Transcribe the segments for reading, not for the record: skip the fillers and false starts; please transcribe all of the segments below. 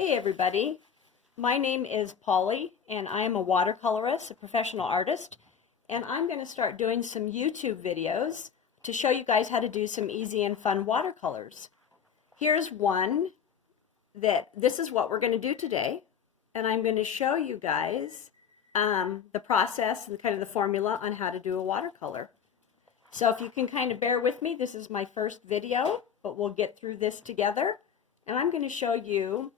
Hey everybody, my name is Polly and I am a watercolorist, a professional artist, and I'm going to start doing some YouTube videos to show you guys how to do some easy and fun watercolors. Here's one this is what we're going to do today, and I'm going to show you guys the process and kind of the formula on how to do a watercolor. So if you can kind of bear with me, this is my first video, but we'll get through this together, and I'm going to show you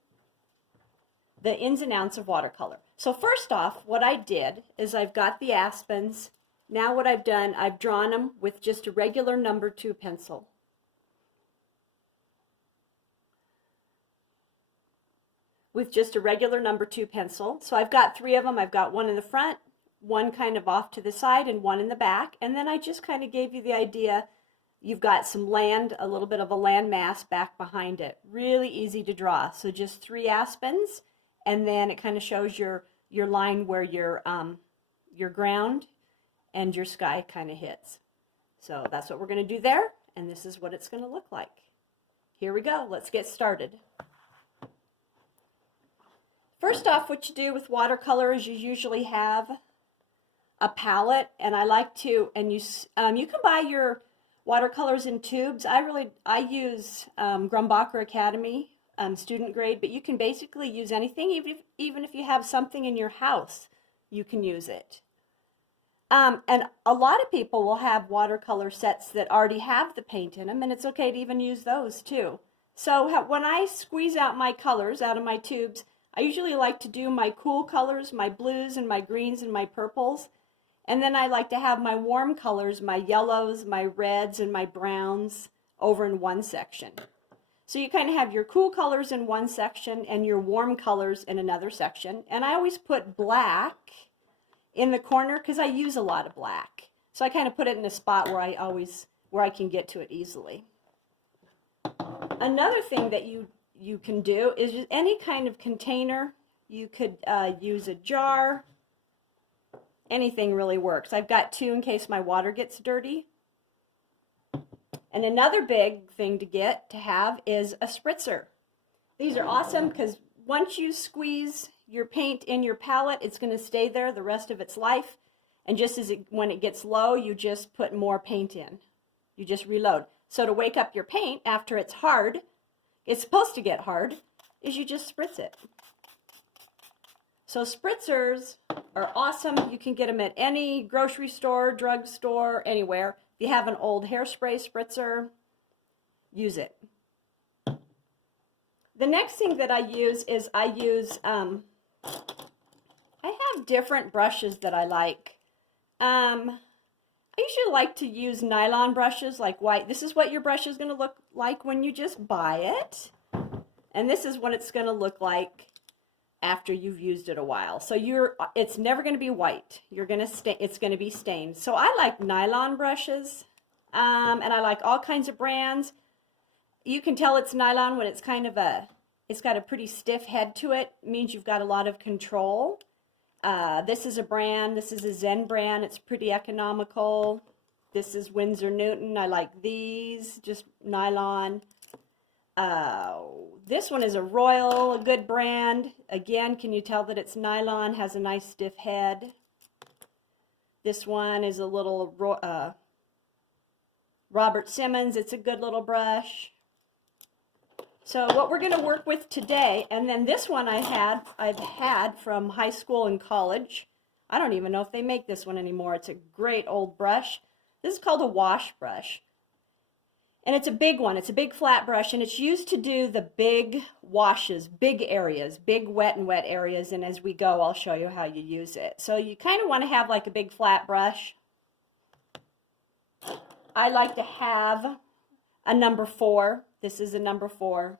the ins and outs of watercolor. So first off, what I did is I've got the aspens. Now what I've done, I've drawn them with just a regular number 2 pencil. With just a regular number 2 pencil. So I've got 3 of them. I've got one in the front, one kind of off to the side, and one in the back. And then I just kind of gave you the idea. You've got some land, a little bit of a land mass back behind it. Really easy to draw. So just 3 aspens. And then it kind of shows your line where your ground and your sky kind of hits. So that's what we're going to do there, and this is what it's going to look like. Here we go. Let's get started. First off, what you do with watercolor is you usually have a palette, and I like to, and you can buy your watercolors in tubes. I use Grumbacher Academy. Student grade, but you can basically use anything, even if you have something in your house, you can use it. And a lot of people will have watercolor sets that already have the paint in them, and it's okay to even use those too. So when I squeeze out my colors out of my tubes, I usually like to do my cool colors, my blues and my greens and my purples, and then I like to have my warm colors, my yellows, my reds, and my browns over in one section. So you kind of have your cool colors in one section and your warm colors in another section. And I always put black in the corner because I use a lot of black. So I kind of put it in a spot where I can get to it easily. Another thing that you can do is just any kind of container. You could use a jar. Anything really works. I've got 2 in case my water gets dirty. And another big thing to have is a spritzer. These are awesome because once you squeeze your paint in your palette, it's going to stay there the rest of its life. And just when it gets low, you just put more paint in. You just reload. So to wake up your paint after it's hard, it's supposed to get hard, is you just spritz it. So spritzers are awesome. You can get them at any grocery store, drugstore, anywhere. If you have an old hairspray spritzer, use it. The next thing that I use is I have different brushes that I like. I usually like to use nylon brushes like white. This is what your brush is going to look like when you just buy it. And this is what it's going to look like after you've used it a while. So it's never going to be white. It's going to be stained. So I like nylon brushes, and I like all kinds of brands. You can tell it's nylon when it's it's got a pretty stiff head to it. It means you've got a lot of control. This is a brand. This is a Zen brand. It's pretty economical. This is Winsor Newton. I like these, just nylon. This one is a Royal, a good brand. Again, can you tell that it's nylon, has a nice stiff head. This one is a little Robert Simmons. It's a good little brush. So what we're going to work with today, and then this one I've had from high school and college. I don't even know if they make this one anymore. It's a great old brush. This is called a wash brush. And it's a big one. It's a big flat brush, and it's used to do the big washes, big areas, big wet areas. And as we go, I'll show you how you use it. So you kind of want to have like a big flat brush. I like to have a number 4. This is a number 4.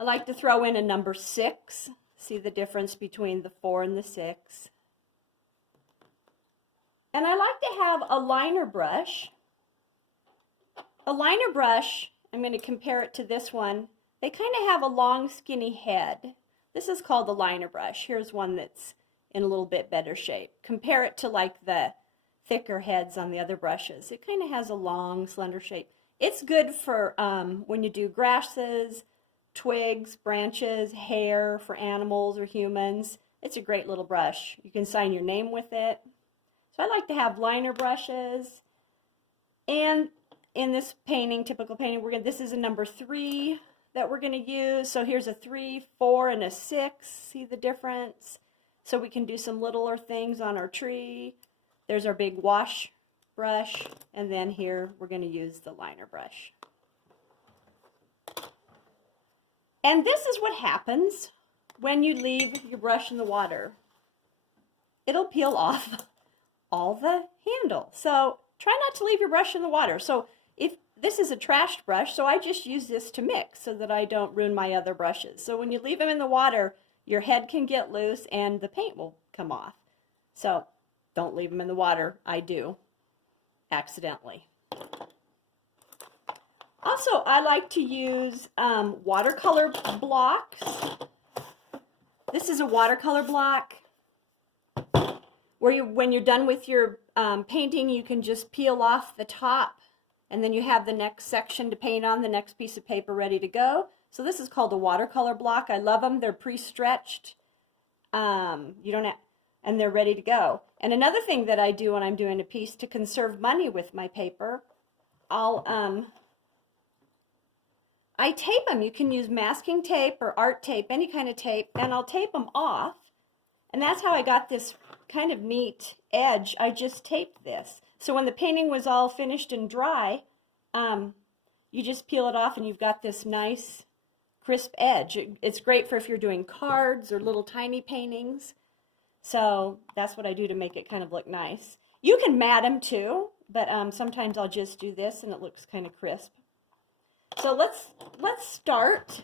I like to throw in a number 6. See the difference between the 4 and the 6. And I like to have a liner brush. A liner brush, I'm going to compare it to this one. They kind of have a long, skinny head. This is called a liner brush. Here's one that's in a little bit better shape. Compare it to like the thicker heads on the other brushes. It kind of has a long, slender shape. It's good for when you do grasses, twigs, branches, hair for animals or humans. It's a great little brush. You can sign your name with it. So I like to have liner brushes. And in this painting, typical painting, this is a number 3 that we're going to use. So here's a 3, 4, and a 6. See the difference? So we can do some littler things on our tree. There's our big wash brush. And then here we're going to use the liner brush. And this is what happens when you leave your brush in the water. It'll peel off all the handle. So try not to leave your brush in the water. So if this is a trashed brush, so I just use this to mix so that I don't ruin my other brushes. So when you leave them in the water, your head can get loose and the paint will come off. So don't leave them in the water. I do, accidentally. Also, I like to use watercolor blocks. This is a watercolor block where when you're done with your painting, you can just peel off the top, and then you have the next section to paint on, the next piece of paper ready to go. So this is called a watercolor block. I love them. They're pre-stretched. You don't have, and they're ready to go. And another thing that I do when I'm doing a piece to conserve money with my paper, I tape them. You can use masking tape or art tape, any kind of tape, and I'll tape them off. And that's how I got this kind of neat edge. I just taped this. So when the painting was all finished and dry, you just peel it off and you've got this nice crisp edge. It's great for if you're doing cards or little tiny paintings. So that's what I do to make it kind of look nice. You can mat them too, but sometimes I'll just do this and it looks kind of crisp. So let's start